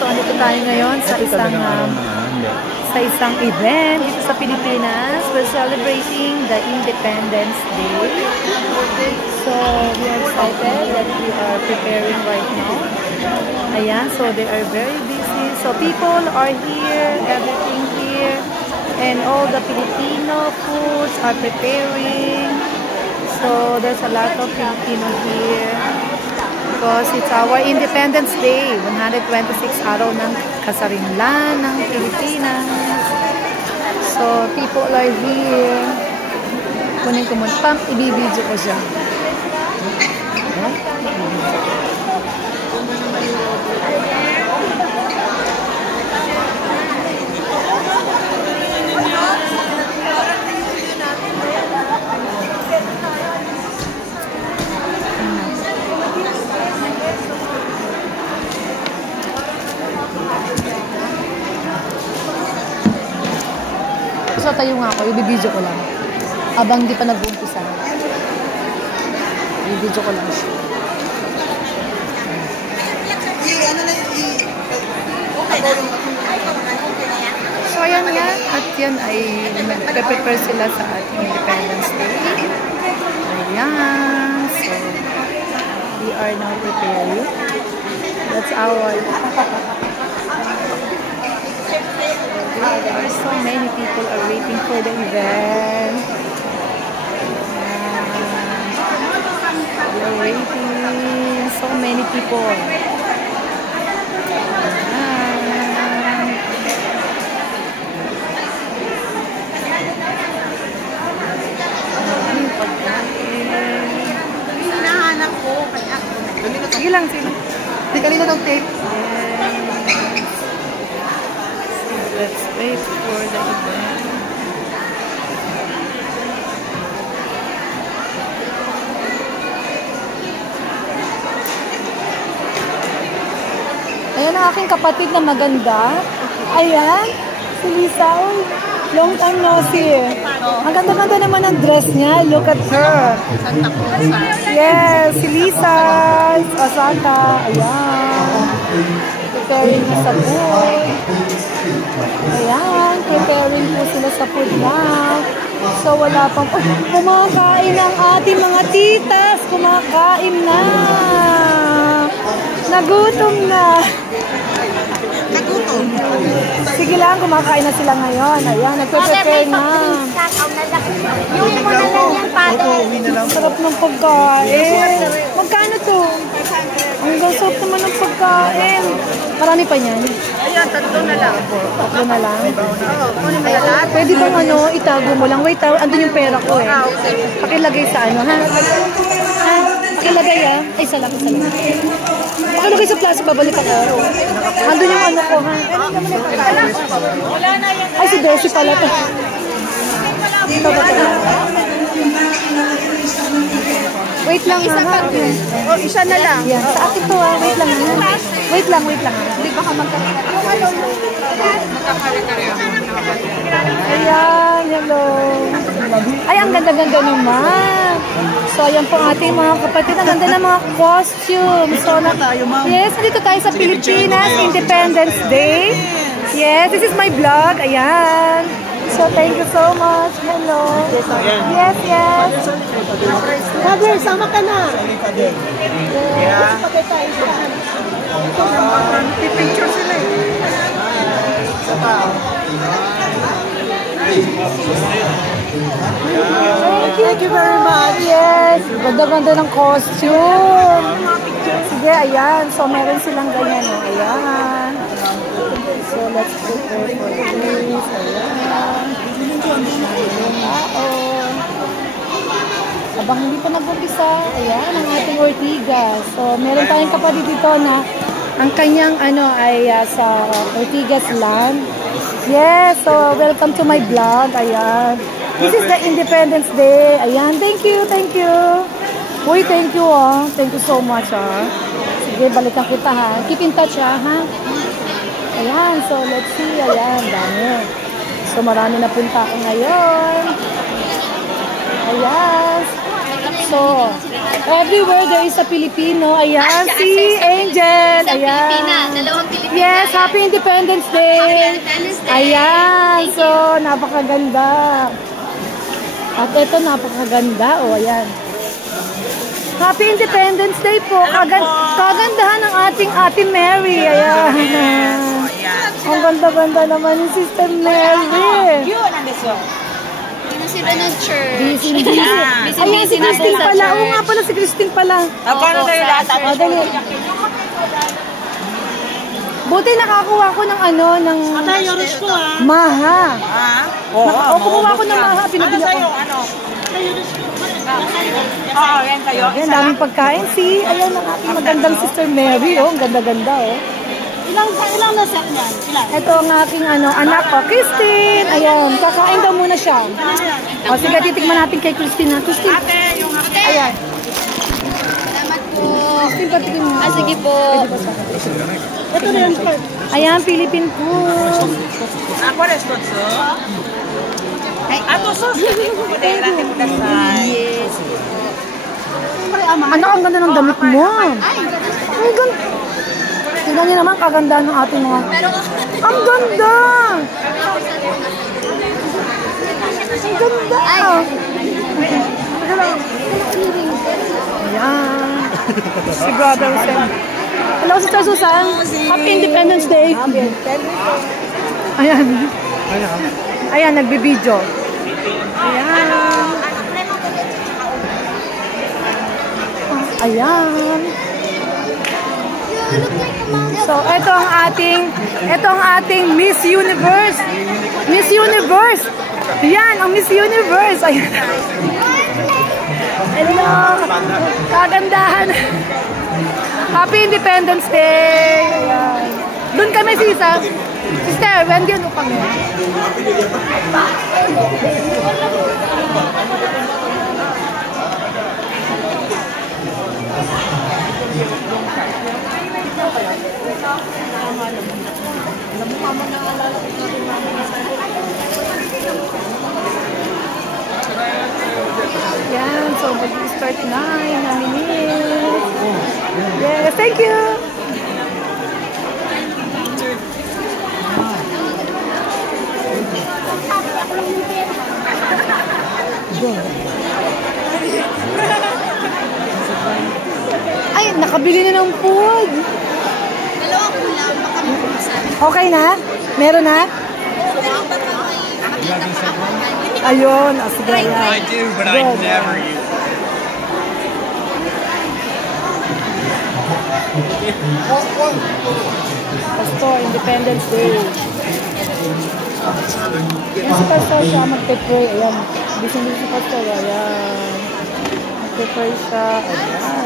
So, andito tayo ngayon sa isang event dito sa Pilipinas. We're celebrating the Independence Day. So, we are excited that we are preparing right now. Ayan, so they are very busy. So, people are here, everything here. And all the Filipino foods are preparing. So, there's a lot of Filipino here. Because it's our Independence Day, 126 araw ng kasarinlan ng Pilipinas. So, people are here. Kunin ko muna. Ibibidyo ko siya. So, tayo nga ako. Ibibidyo ko lang. Habang di pa nag-uumpisa. Ibibidyo ko lang siya. So, ayan nga. At yan ay nag-prepare sila sa ating Independence Day. Ayan. So, we are now preparing. That's our... There are so many people are waiting for the event. We are waiting. So many people. Hinahanap ko. Sige lang, sige. Di kanina daw tape. Let's wait for the event. Ayan ang aking kapatid na maganda. Ayan, si Lisa. Oh, long time no see. Ang ganda-ganda naman ang dress niya. Look at her. Yes, si Lisa. Asaka. Ayan. Preparing sa food. Ayan, preparing po sila sa food now. So, wala pang... Oh, kumakain ang ating mga titas. Kumakain na. Nagutom na. Nagutom. Sige lang, kumakain na sila ngayon. Ayan, nagpe-prepare na. Yung mo na lang yan, Father. Sarap ng pagkain. Magkano to? Ang sarap naman ng pagkain. Marami pa niyan. Ayun, tatlo na lang. Tatlo na lang. Oo, kunin mo na lahat. Pwede bang itago mo lang? Wait, andun yung pera ko eh. Pakilagay sa ano, ha? Ha? Pakilagay ah. Ay, salamat. Pakilagay sa plaza, babalik ako. Andun yung ano ko, ha? Wala na yan. Ay, si Desi pala to. Dito ba ito? Wait lang, ha? O, isa na lang. Yan, sa akin to, ha? Wait lang, ha? Wait lang. Hindi ba ka Ayan, hello. Ay, ang ganda-ganda naman. So, ayan po ating mga kapatid. Ang ganda ng mga costumes. So, yes, nandito tayo sa Pilipinas, Independence Day. Yes, this is my vlog. Ayan. So, thank you so much. Hello. Yes. Father, sama ka na. Yes. Pipicture sila eh. Thank you very much. Yes. Ganda-ganda ng costume. Sige, ayan. So, meron silang ganyan. Oh. Ayan. So, let's prepare for this. Ayan. Habang hindi pa nag-umpisa, ayan, ang ating Ortigas. So, meron tayong kapatid dito na ang kanyang ay sa Ortigas land. Yes, so welcome to my vlog. Ayan. This is the Independence Day. Ayan, thank you. Uy, thank you Thank you so much Sige, balikan kita ha. Keep in touch ha. Ayan, so let's see. Ayan, dami. So marami na punta ako ngayon. Ayan. So, everywhere there is a Filipino. Ayan, si Angel. Ayan. Dalawang Pilipina. Yes, Happy Independence Day! Ayan, so napakaganda. At ito napakaganda. O, ayan. Happy Independence Day po. Kagandahan ng ating Ate Mary. Ayan. Ang ganda-ganda naman ni Sister Mary. Sila ng church. Ayan, si Christine pala. Oo nga pala, si Christine pala. Paano kayo lahat? Buti nakakuha ko ng ano, ng maha. Kumuha ko ng maha. Pinabili ko. Oo, yan kayo. Ayan, daming pagkain. See, ayan ang ating magandang Sister Mary. Oh, ang ganda-ganda. Oh. Ilang na set niyan? Ilan? Ito ang aking anak ko, Christine. Ayan, kakain daw muna siya. O, sige, titikman natin kay Christine. Christine. Ayan. Salamat po. Christine, patikin mo. Sige po. Ito na yun. Ayan, Philippine food. Ako rin, Stotso. Ato, sos. Yes. Anak, ang ganda ng damit mo. Ang ganda. Tignan niyo naman, kaganda ng ating mga... Ang ganda! Ang ganda! Ayan. Si Brother Sam. Hello, Sister Susan. Happy Independence Day. Ayan. Ayan, nagbibideo. Ayan. Ayan. So, ito ang ating Miss Universe. Miss Universe. Yan, ang Miss Universe. Ayan. Hello. Kagandahan. Happy Independence Day. Ayan. Doon kami, Sisa. Sister, wendihan mo kami. Yan, so mag-start na minutes. Yes, thank you. Ay, nakabili na ng food. Dalawang ulam. Baka masabi. Okay na? Meron na? Ayun, sige. I do, but I never use it. Pastor, Independence Day. Yan si Pastor siya, magpe-pray. Ayan, busy si Pastor. Ayan. Magpe-pray siya. Ayan.